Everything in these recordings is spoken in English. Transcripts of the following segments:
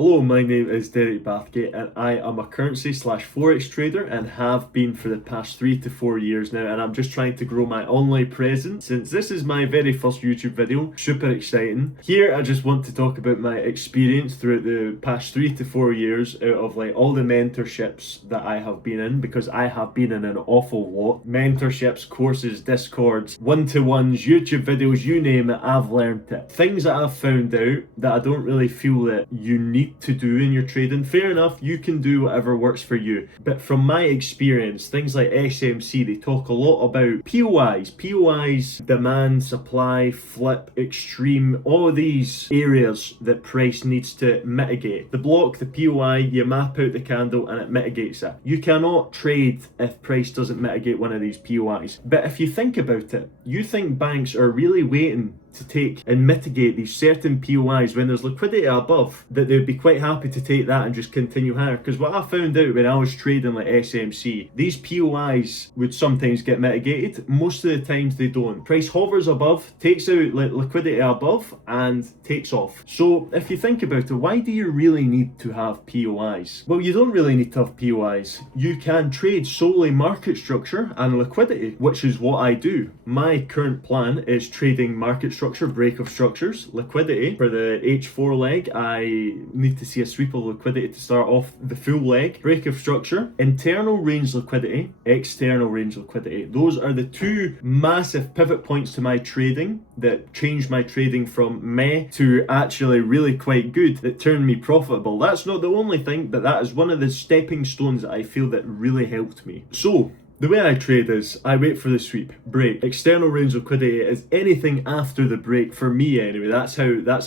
Hello, my name is Derek Bathgate and I am a currency/forex trader and have been for the past 3 to 4 years now, and I'm just trying to grow my online presence. Since this is my very first YouTube video, super exciting. Here I just want to talk about my experience throughout the past 3 to 4 years out of like all the mentorships that I have been in, because I have been in an awful lot. Mentorships, courses, discords, one-to-ones, YouTube videos, you name it, I've learned it. Things that I've found out that I don't really feel that you need to do in your trading. Fair enough, you can do whatever works for you, but from my experience, things like SMC, they talk a lot about POIs, demand, supply, flip, extreme, all of these areas that price needs to mitigate. The block, the POI, you map out the candle and it mitigates it. You cannot trade if price doesn't mitigate one of these POIs. But if you think about it, you think banks are really waiting to take and mitigate these certain POIs when there's liquidity above, that they'd be quite happy to take that and just continue higher. Because what I found out when I was trading like SMC, these POIs would sometimes get mitigated. Most of the times they don't. Price hovers above, takes out like liquidity above and takes off. So if you think about it, why do you really need to have POIs? Well, you don't really need to have POIs. You can trade solely market structure and liquidity, which is what I do. My current plan is trading market structure, break of structures, liquidity. For the H4 leg, I need to see a sweep of liquidity to start off the full leg. Break of structure, internal range liquidity, external range liquidity. Those are the two massive pivot points to my trading that changed my trading from meh to actually really quite good, that turned me profitable. That's not the only thing, but that is one of the stepping stones that I feel that really helped me. So the way I trade is, I wait for the sweep, break. External range liquidity is anything after the break, for me anyway. That's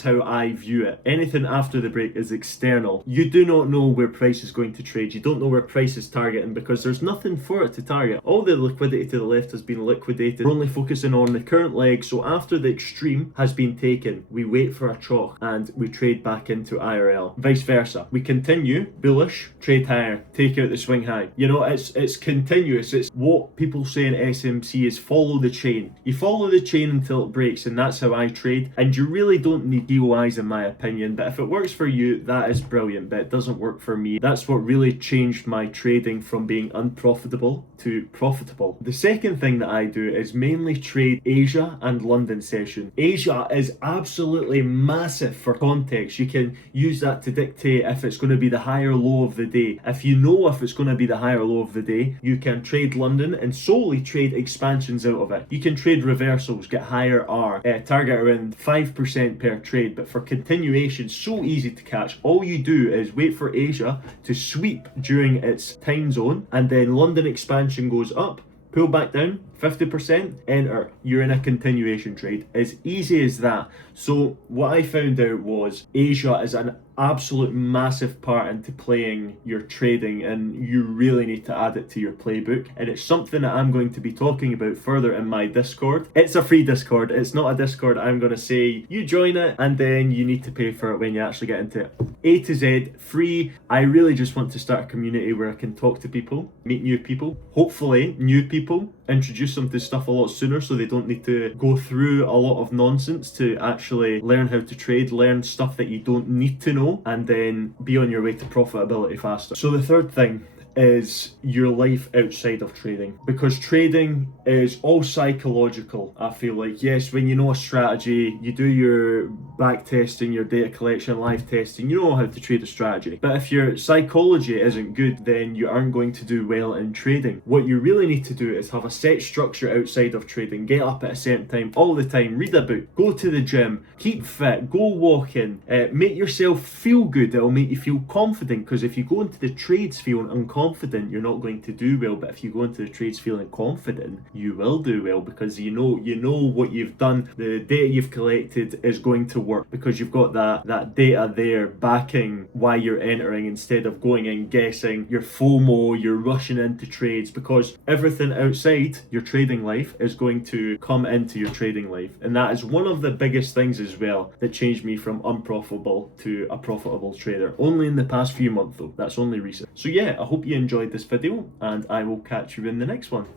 how I view it. Anything after the break is external. You do not know where price is going to trade. You don't know where price is targeting because there's nothing for it to target. All the liquidity to the left has been liquidated. We're only focusing on the current leg. So after the extreme has been taken, we wait for a chalk and we trade back into IRL. Vice versa. We continue bullish, trade higher, take out the swing high. You know, it's continuous. It's what people say in SMC is follow the chain. You follow the chain until it breaks, and that's how I trade. And you really don't need POIs in my opinion, but if it works for you, that is brilliant, but it doesn't work for me. That's what really changed my trading from being unprofitable to profitable. The second thing that I do is mainly trade Asia and London session. Asia is absolutely massive. For context, you can use that to dictate if it's going to be the high or low of the day. If you know if it's going to be the high or low of the day, you can trade London and solely trade expansions out of it. You can trade reversals, get higher R, target around 5% per trade, but for continuation, so easy to catch. All you do is wait for Asia to sweep during its time zone, and then London expansion goes up, pull back down, 50%, enter. You're in a continuation trade. As easy as that. So what I found out was Asia is an absolute massive part into playing your trading, and you really need to add it to your playbook. And it's something that I'm going to be talking about further in my Discord. It's a free Discord. It's not a Discord I'm going to say you join it and then you need to pay for it when you actually get into it. A to Z, free. I really just want to start a community where I can talk to people, meet new people, hopefully new people, introduce them to stuff a lot sooner so they don't need to go through a lot of nonsense to actually learn how to trade, learn stuff that you don't need to know, and then be on your way to profitability faster. So the third thing is your life outside of trading, because trading is all psychological. I feel like, yes, when you know a strategy, you do your back testing, your data collection, live testing, you know how to trade a strategy. But if your psychology isn't good, then you aren't going to do well in trading. What you really need to do is have a set structure outside of trading. Get up at a certain time all the time, read a book, go to the gym, keep fit, go walking, make yourself feel good. It'll make you feel confident, because if you go into the trades feeling uncomfortable, you're not going to do well. But if you go into the trades feeling confident, you will do well, because you know what you've done. The data you've collected is going to work because you've got that data there backing why you're entering, instead of going in guessing. You're FOMO, you're rushing into trades, because everything outside your trading life is going to come into your trading life. And that is one of the biggest things as well that changed me from unprofitable to a profitable trader. Only in the past few months though, that's only recent. So yeah, I hope you enjoyed this video and I will catch you in the next one.